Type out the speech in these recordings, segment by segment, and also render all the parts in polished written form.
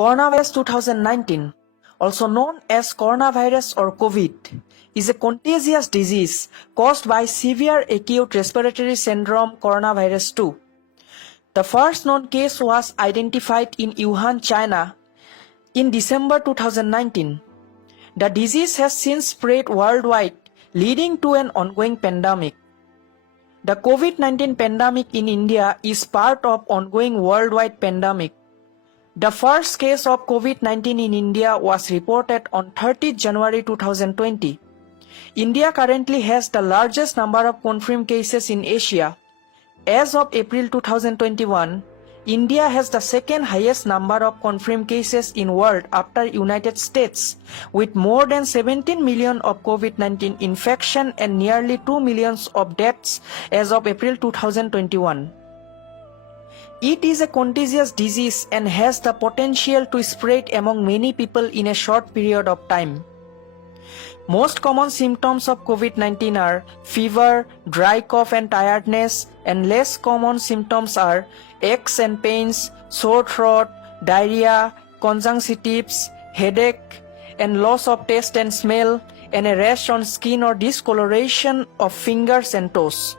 Coronavirus 2019, also known as coronavirus or COVID, is a contagious disease caused by severe acute respiratory syndrome coronavirus 2. The first known case was identified in Wuhan, China in December 2019. The disease has since spread worldwide, leading to an ongoing pandemic. The COVID-19 pandemic in India is part of ongoing worldwide pandemic. The first case of COVID-19 in India was reported on 30 January 2020. India currently has the largest number of confirmed cases in Asia. As of April 2021, India has the second highest number of confirmed cases in world after United States, with more than 17 million of COVID-19 infection and nearly 2 millions of deaths as of April 2021. It is a contagious disease and has the potential to spread among many people in a short period of time. Most common symptoms of COVID-19 are fever, dry cough and tiredness, and less common symptoms are aches and pains, sore throat, diarrhea, conjunctivitis, headache, and loss of taste and smell, and a rash on skin or discoloration of fingers and toes.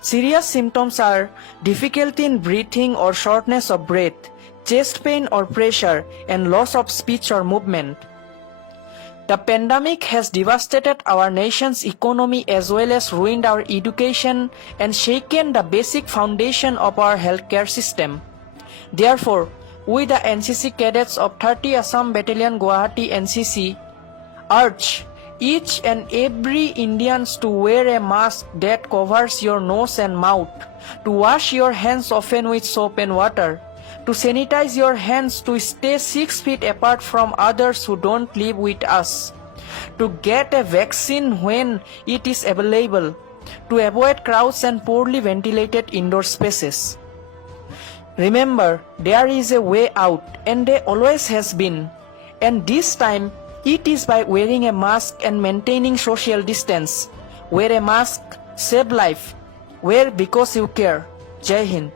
Serious symptoms are difficulty in breathing or shortness of breath, chest pain or pressure, and loss of speech or movement. The pandemic has devastated our nation's economy as well as ruined our education and shaken the basic foundation of our healthcare system. Therefore, we the NCC cadets of 30 Assam Battalion Guwahati NCC urge each and every Indians to wear a mask that covers your nose and mouth, to wash your hands often with soap and water, to sanitize your hands, to stay 6 feet apart from others who don't live with us, to get a vaccine when it is available, to avoid crowds and poorly ventilated indoor spaces. Remember, there is a way out, and there always has been, and this time it is by wearing a mask and maintaining social distance. Wear a mask, save life. Wear because you care. Jai Hind.